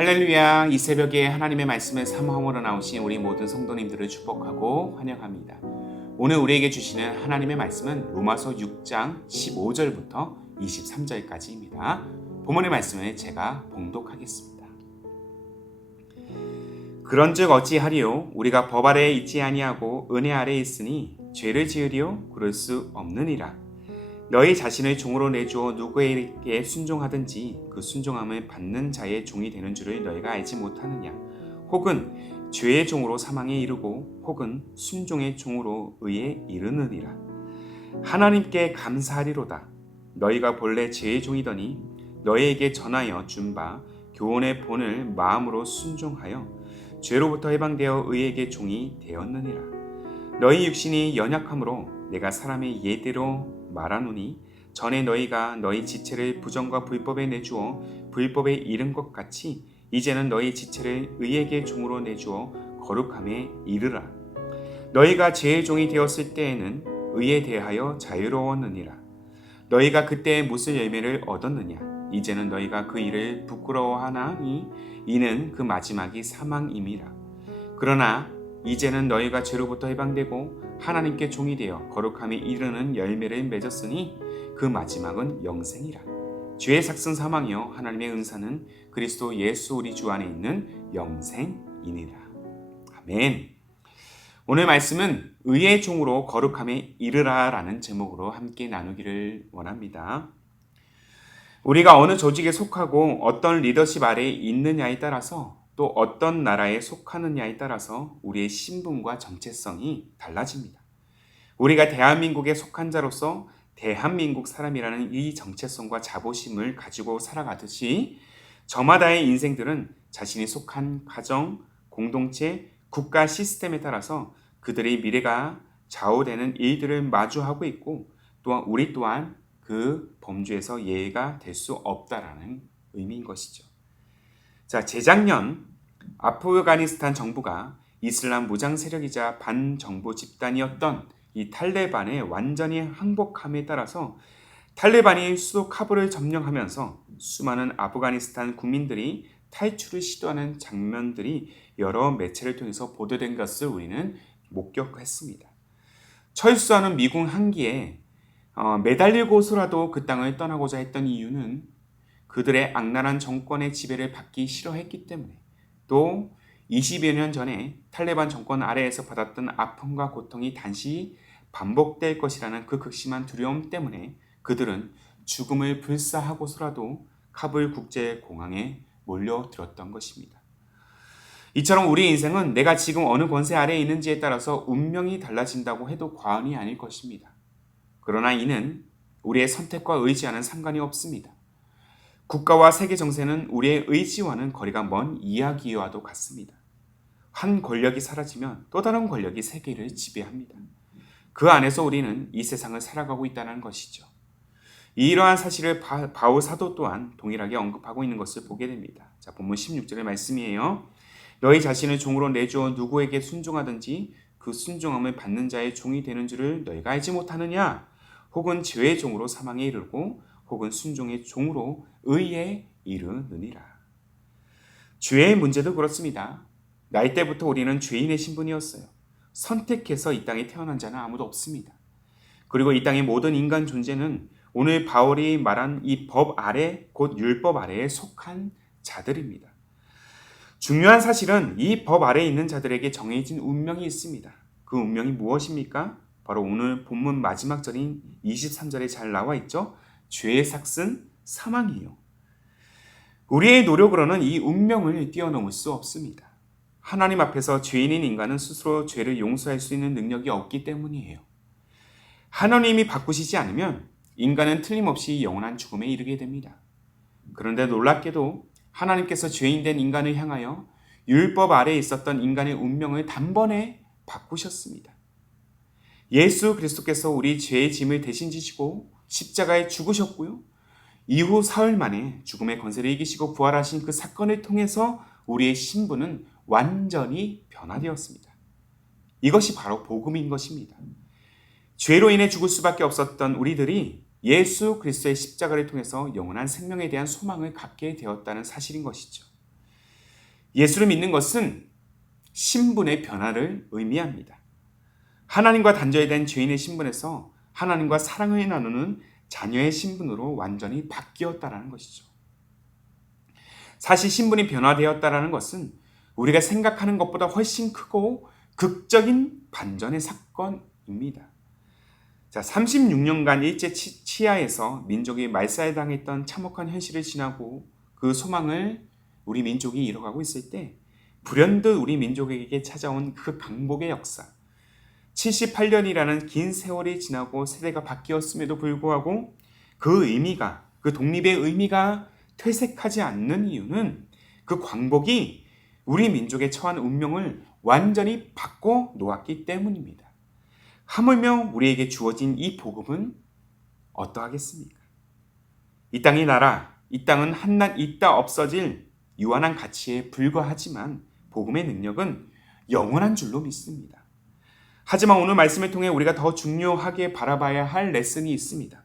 할렐루야. 이 새벽에 하나님의 말씀을 사모함으로 나오신 우리 모든 성도님들을 축복하고 환영합니다. 오늘 우리에게 주시는 하나님의 말씀은 로마서 6장 15절부터 23절까지입니다. 본문의 말씀을 제가 봉독하겠습니다. 그런즉 어찌하리요? 우리가 법 아래에 있지 아니하고 은혜 아래에 있으니 죄를 지으리요? 그럴 수 없느니라. 너희 자신을 종으로 내주어 누구에게 순종하든지 그 순종함을 받는 자의 종이 되는 줄을 너희가 알지 못하느냐? 혹은 죄의 종으로 사망에 이르고 혹은 순종의 종으로 의에 이르느니라. 하나님께 감사하리로다. 너희가 본래 죄의 종이더니 너희에게 전하여 준 바 교훈의 본을 마음으로 순종하여 죄로부터 해방되어 의에게 종이 되었느니라. 너희 육신이 연약함으로 내가 사람의 예대로 말하노니 전에 너희가 너희 지체를 부정과 불법에 내주어 불법에 이른 것 같이 이제는 너희 지체를 의에게 종으로 내주어 거룩함에 이르라. 너희가 죄의 종이 되었을 때에는 의에 대하여 자유로웠느니라. 너희가 그때 무슨 열매를 얻었느냐? 이제는 너희가 그 일을 부끄러워하나니 이는 그 마지막이 사망임이라. 그러나 이제는 너희가 죄로부터 해방되고 하나님께 종이 되어 거룩함에 이르는 열매를 맺었으니 그 마지막은 영생이라. 죄의 삭슨 사망이요 하나님의 은사는 그리스도 예수 우리 주 안에 있는 영생이니라. 아멘. 오늘 말씀은 의의 종으로 거룩함에 이르라 라는 제목으로 함께 나누기를 원합니다. 우리가 어느 조직에 속하고 어떤 리더십 아래에 있느냐에 따라서 또 어떤 나라에 속하느냐에 따라서 우리의 신분과 정체성이 달라집니다. 우리가 대한민국에 속한 자로서 대한민국 사람이라는 이 정체성과 자부심을 가지고 살아가듯이 저마다의 인생들은 자신이 속한 가정, 공동체, 국가 시스템에 따라서 그들의 미래가 좌우되는 일들을 마주하고 있고 또한 우리 또한 그 범주에서 예외가 될 수 없다라는 의미인 것이죠. 자, 재작년 아프가니스탄 정부가 이슬람 무장 세력이자 반정부 집단이었던 이 탈레반에 완전히 항복함에 따라서 탈레반이 수도 카불을 점령하면서 수많은 아프가니스탄 국민들이 탈출을 시도하는 장면들이 여러 매체를 통해서 보도된 것을 우리는 목격했습니다. 철수하는 미군 한기에 매달리고서라도 그 땅을 떠나고자 했던 이유는 그들의 악랄한 정권의 지배를 받기 싫어했기 때문에 또 20여 년 전에 탈레반 정권 아래에서 받았던 아픔과 고통이 다시 반복될 것이라는 그 극심한 두려움 때문에 그들은 죽음을 불사하고서라도 카불 국제공항에 몰려들었던 것입니다. 이처럼 우리 인생은 내가 지금 어느 권세 아래에 있는지에 따라서 운명이 달라진다고 해도 과언이 아닐 것입니다. 그러나 이는 우리의 선택과 의지와는 상관이 없습니다. 국가와 세계 정세는 우리의 의지와는 거리가 먼 이야기와도 같습니다. 한 권력이 사라지면 또 다른 권력이 세계를 지배합니다. 그 안에서 우리는 이 세상을 살아가고 있다는 것이죠. 이러한 사실을 바울 사도 또한 동일하게 언급하고 있는 것을 보게 됩니다. 자, 본문 16절의 말씀이에요. 너희 자신을 종으로 내주어 누구에게 순종하든지 그 순종함을 받는 자의 종이 되는 줄을 너희가 알지 못하느냐? 혹은 죄의 종으로 사망에 이르고 혹은 순종의 종으로 의에 이르느니라. 죄의 문제도 그렇습니다. 나이 때부터 우리는 죄인의 신분이었어요. 선택해서 이 땅에 태어난 자는 아무도 없습니다. 그리고 이 땅의 모든 인간 존재는 오늘 바울이 말한 이 법 아래, 곧 율법 아래에 속한 자들입니다. 중요한 사실은 이 법 아래에 있는 자들에게 정해진 운명이 있습니다. 그 운명이 무엇입니까? 바로 오늘 본문 마지막 절인 23절에 잘 나와 있죠. 죄의 삭슨 사망이에요. 우리의 노력으로는 이 운명을 뛰어넘을 수 없습니다. 하나님 앞에서 죄인인 인간은 스스로 죄를 용서할 수 있는 능력이 없기 때문이에요. 하나님이 바꾸시지 않으면 인간은 틀림없이 영원한 죽음에 이르게 됩니다. 그런데 놀랍게도 하나님께서 죄인된 인간을 향하여 율법 아래에 있었던 인간의 운명을 단번에 바꾸셨습니다. 예수 그리스도께서 우리 죄의 짐을 대신 지시고 십자가에 죽으셨고요. 이후 사흘 만에 죽음의 권세를 이기시고 부활하신 그 사건을 통해서 우리의 신분은 완전히 변화되었습니다. 이것이 바로 복음인 것입니다. 죄로 인해 죽을 수밖에 없었던 우리들이 예수 그리스도의 십자가를 통해서 영원한 생명에 대한 소망을 갖게 되었다는 사실인 것이죠. 예수를 믿는 것은 신분의 변화를 의미합니다. 하나님과 단절이 된 죄인의 신분에서 하나님과 사랑을 나누는 자녀의 신분으로 완전히 바뀌었다라는 것이죠. 사실 신분이 변화되었다라는 것은 우리가 생각하는 것보다 훨씬 크고 극적인 반전의 사건입니다. 자, 36년간 일제 치하에서 민족이 말살당했던 참혹한 현실을 지나고 그 소망을 우리 민족이 이뤄가고 있을 때 불현듯 우리 민족에게 찾아온 그 강복의 역사, 78년이라는 긴 세월이 지나고 세대가 바뀌었음에도 불구하고 그 독립의 의미가 퇴색하지 않는 이유는 그 광복이 우리 민족의 처한 운명을 완전히 바꿔 놓았기 때문입니다. 하물며 우리에게 주어진 이 복음은 어떠하겠습니까? 이 땅이 나라, 이 땅은 한낱 있다 없어질 유한한 가치에 불과하지만 복음의 능력은 영원한 줄로 믿습니다. 하지만 오늘 말씀을 통해 우리가 더 중요하게 바라봐야 할 레슨이 있습니다.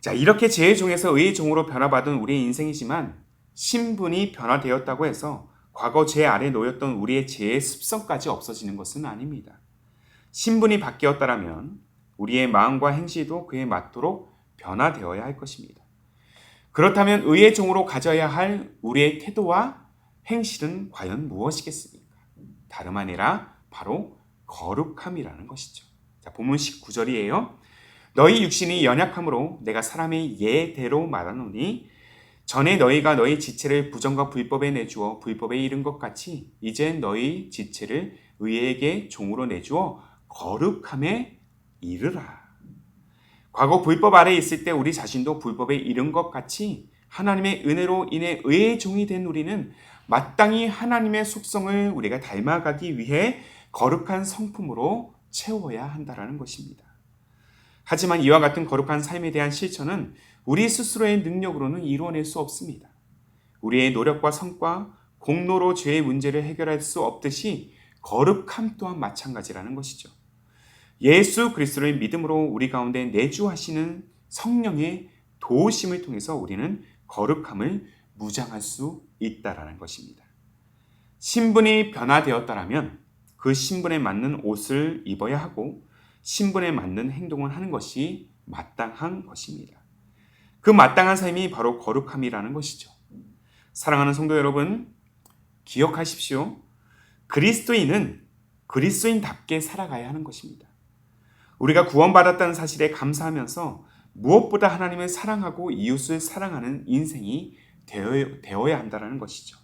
자, 이렇게 죄의 종에서 의의 종으로 변화받은 우리의 인생이지만 신분이 변화되었다고 해서 과거 죄 아래 놓였던 우리의 죄의 습성까지 없어지는 것은 아닙니다. 신분이 바뀌었다면 우리의 마음과 행실도 그에 맞도록 변화되어야 할 것입니다. 그렇다면 의의 종으로 가져야 할 우리의 태도와 행실은 과연 무엇이겠습니까? 다름 아니라 바로 거룩함이라는 것이죠. 자, 본문 19절이에요. 너희 육신이 연약함으로 내가 사람의 예대로 말하노니 전에 너희가 너희 지체를 부정과 불법에 내주어 불법에 이른 것 같이 이제 너희 지체를 의에게 종으로 내주어 거룩함에 이르라. 과거 불법 아래 있을 때 우리 자신도 불법에 이른 것 같이 하나님의 은혜로 인해 의의 종이 된 우리는 마땅히 하나님의 속성을 우리가 닮아가기 위해 거룩한 성품으로 채워야 한다는 것입니다. 하지만 이와 같은 거룩한 삶에 대한 실천은 우리 스스로의 능력으로는 이루어낼 수 없습니다. 우리의 노력과 성과, 공로로 죄의 문제를 해결할 수 없듯이 거룩함 또한 마찬가지라는 것이죠. 예수 그리스도를 믿음으로 우리 가운데 내주하시는 성령의 도우심을 통해서 우리는 거룩함을 무장할 수 있다라는 것입니다. 신분이 변화되었다면 그 신분에 맞는 옷을 입어야 하고 신분에 맞는 행동을 하는 것이 마땅한 것입니다. 그 마땅한 삶이 바로 거룩함이라는 것이죠. 사랑하는 성도 여러분, 기억하십시오. 그리스도인은 그리스도인답게 살아가야 하는 것입니다. 우리가 구원받았다는 사실에 감사하면서 무엇보다 하나님을 사랑하고 이웃을 사랑하는 인생이 되어야 한다는 것이죠.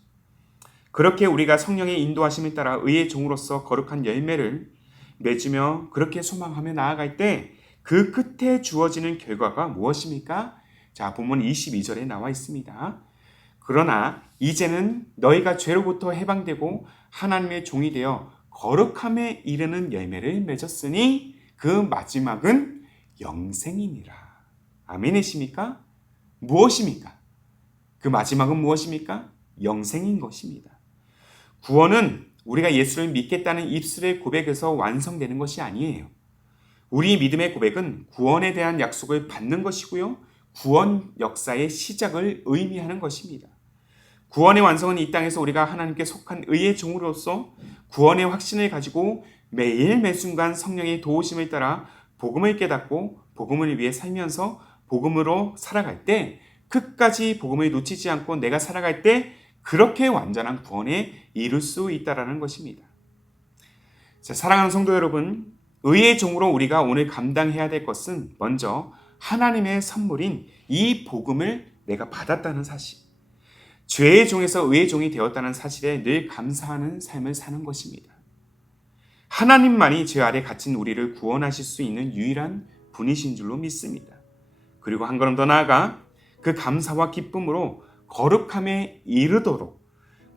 그렇게 우리가 성령의 인도하심에 따라 의의 종으로서 거룩한 열매를 맺으며 그렇게 소망하며 나아갈 때 그 끝에 주어지는 결과가 무엇입니까? 자, 본문 22절에 나와 있습니다. 그러나 이제는 너희가 죄로부터 해방되고 하나님의 종이 되어 거룩함에 이르는 열매를 맺었으니 그 마지막은 영생이니라. 아멘이십니까? 무엇입니까? 그 마지막은 무엇입니까? 영생인 것입니다. 구원은 우리가 예수를 믿겠다는 입술의 고백에서 완성되는 것이 아니에요. 우리 믿음의 고백은 구원에 대한 약속을 받는 것이고요. 구원 역사의 시작을 의미하는 것입니다. 구원의 완성은 이 땅에서 우리가 하나님께 속한 의의 종으로서 구원의 확신을 가지고 매일 매순간 성령의 도우심을 따라 복음을 깨닫고 복음을 위해 살면서 복음으로 살아갈 때 끝까지 복음을 놓치지 않고 내가 살아갈 때 그렇게 완전한 구원에 이룰 수 있다는 것입니다. 자, 사랑하는 성도 여러분, 의의 종으로 우리가 오늘 감당해야 될 것은 먼저 하나님의 선물인 이 복음을 내가 받았다는 사실, 죄의 종에서 의의 종이 되었다는 사실에 늘 감사하는 삶을 사는 것입니다. 하나님만이 죄 아래 갇힌 우리를 구원하실 수 있는 유일한 분이신 줄로 믿습니다. 그리고 한 걸음 더 나아가 그 감사와 기쁨으로 거룩함에 이르도록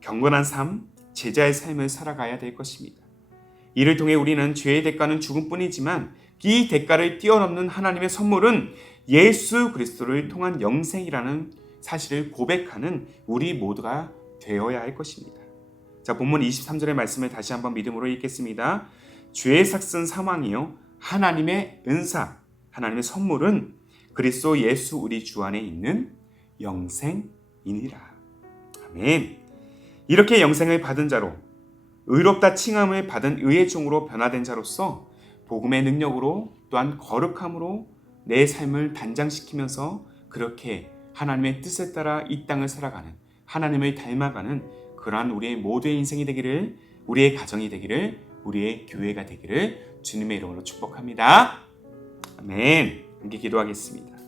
경건한 삶, 제자의 삶을 살아가야 될 것입니다. 이를 통해 우리는 죄의 대가는 죽음뿐이지만 이 대가를 뛰어넘는 하나님의 선물은 예수 그리스도를 통한 영생이라는 사실을 고백하는 우리 모두가 되어야 할 것입니다. 자, 본문 23절의 말씀을 다시 한번 믿음으로 읽겠습니다. 죄의 삭은 사망이요 하나님의 은사, 하나님의 선물은 그리스도 예수 우리 주 안에 있는 영생이니라. 아멘. 이렇게 영생을 받은 자로 의롭다 칭함을 받은 의의 종으로 변화된 자로서 복음의 능력으로 또한 거룩함으로 내 삶을 단장시키면서 그렇게 하나님의 뜻에 따라 이 땅을 살아가는, 하나님을 닮아가는 그러한 우리의 모두의 인생이 되기를, 우리의 가정이 되기를, 우리의 교회가 되기를 주님의 이름으로 축복합니다. 아멘. 함께 기도하겠습니다.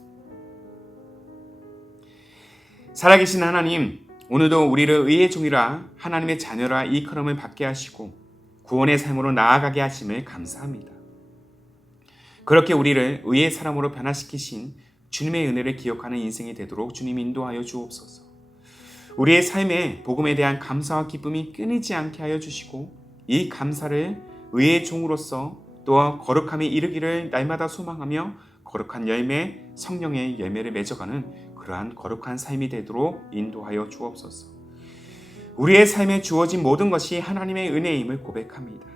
살아계신 하나님, 오늘도 우리를 의의 종이라 하나님의 자녀라 일컬음을 받게 하시고 구원의 삶으로 나아가게 하심을 감사합니다. 그렇게 우리를 의의 사람으로 변화시키신 주님의 은혜를 기억하는 인생이 되도록 주님 인도하여 주옵소서. 우리의 삶에 복음에 대한 감사와 기쁨이 끊이지 않게 하여 주시고 이 감사를 의의 종으로서 또한 거룩함에 이르기를 날마다 소망하며 거룩한 열매, 성령의 열매를 맺어가는 그러한 거룩한 삶이 되도록 인도하여 주옵소서. 우리의 삶에 주어진 모든 것이 하나님의 은혜임을 고백합니다.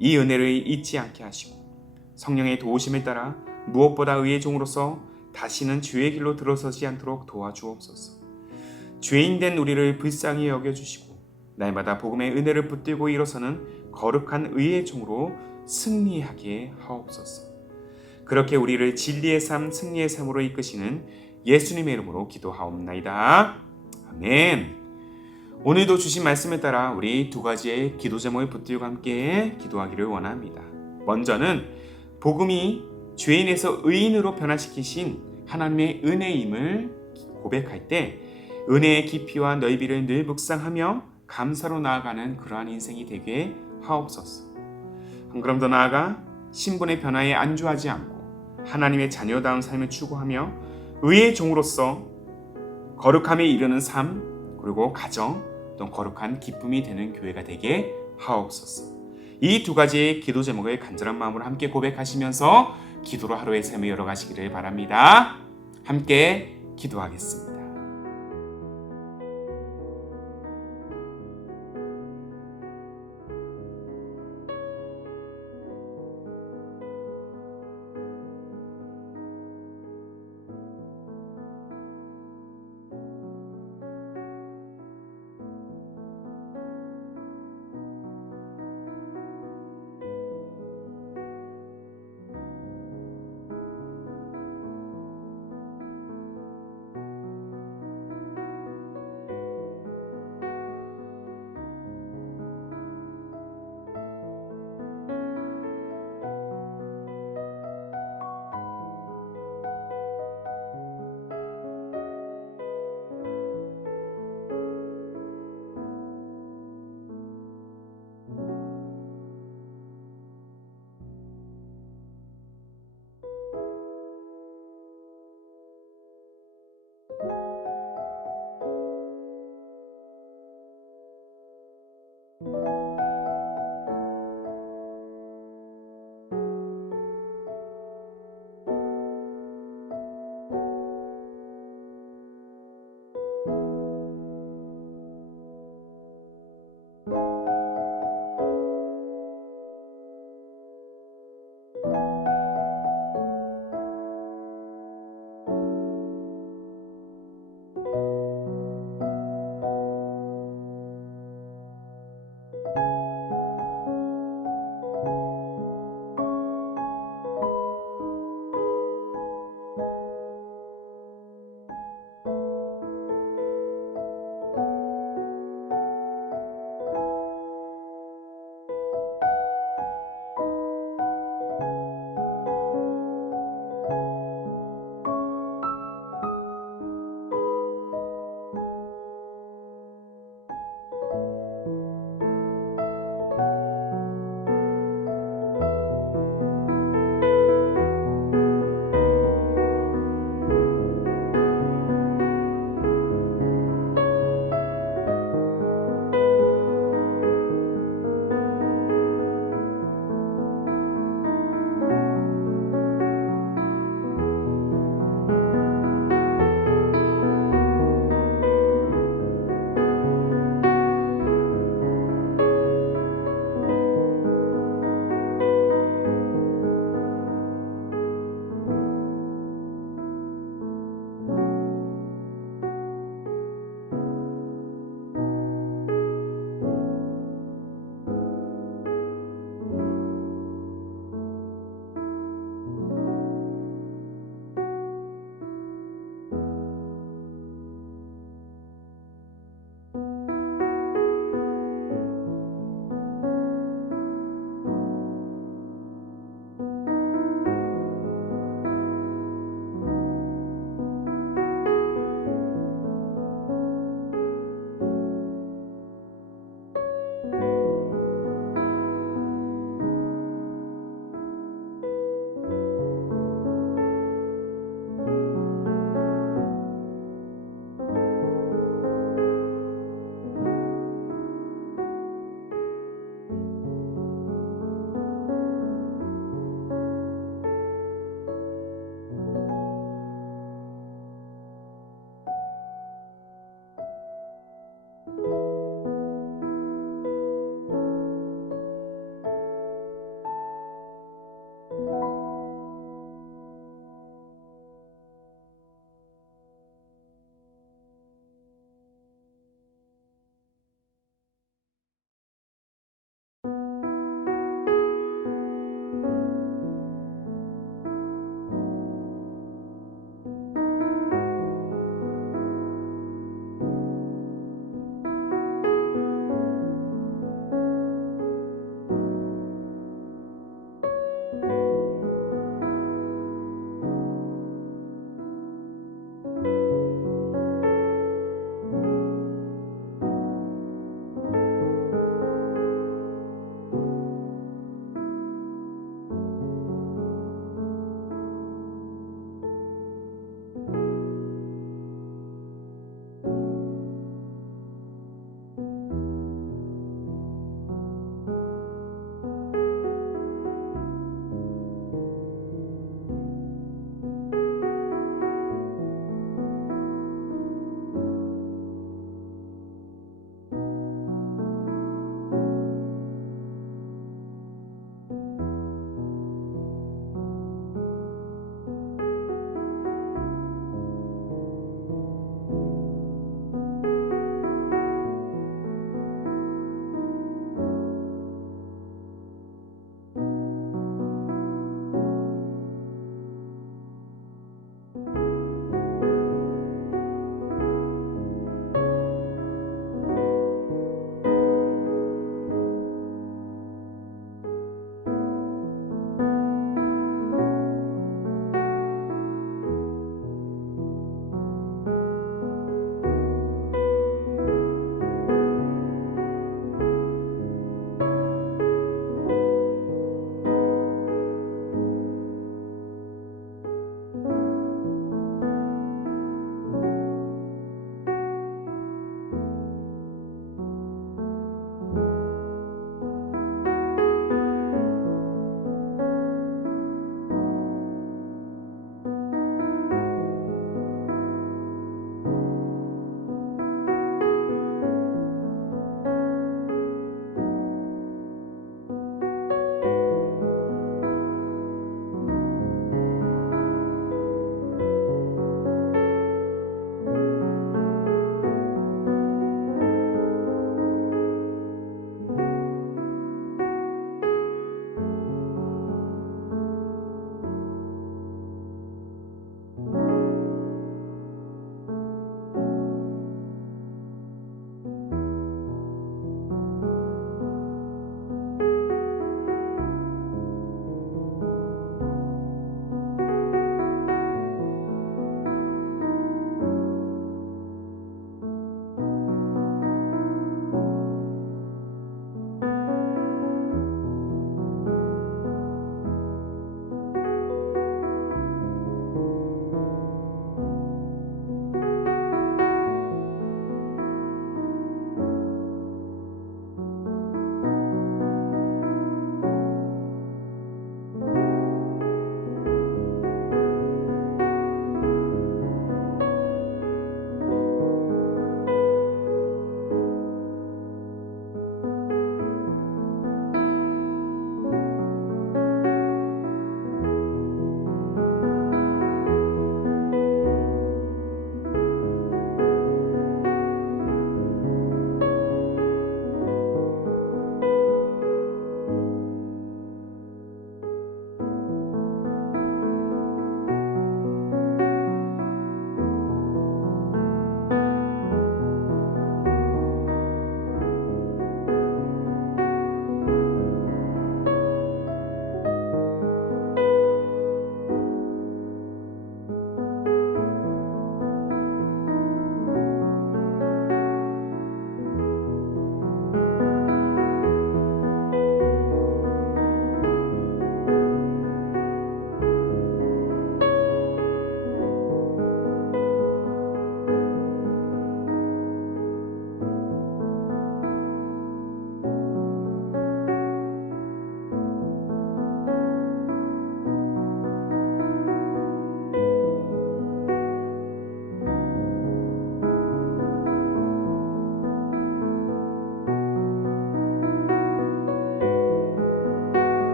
이 은혜를 잊지 않게 하시고 성령의 도우심을 따라 무엇보다 의의 종으로서 다시는 죄의 길로 들어서지 않도록 도와주옵소서. 죄인된 우리를 불쌍히 여겨주시고 날마다 복음의 은혜를 붙들고 일어서는 거룩한 의의 종으로 승리하게 하옵소서. 그렇게 우리를 진리의 삶, 승리의 삶으로 이끄시는 예수님의 이름으로 기도하옵나이다. 아멘. 오늘도 주신 말씀에 따라 우리 두 가지의 기도 제목을 붙들고 함께 기도하기를 원합니다. 먼저는 복음이 죄인에서 의인으로 변화시키신 하나님의 은혜임을 고백할 때 은혜의 깊이와 넓이를 늘 묵상하며 감사로 나아가는 그러한 인생이 되게 하옵소서. 한 걸음 더 나아가 신분의 변화에 안주하지 않고 하나님의 자녀다운 삶을 추구하며 의의 종으로서 거룩함에 이르는 삶, 그리고 가정, 또 거룩한 기쁨이 되는 교회가 되게 하옵소서. 이 두 가지의 기도 제목을 간절한 마음으로 함께 고백하시면서 기도로 하루의 삶을 열어가시기를 바랍니다. 함께 기도하겠습니다.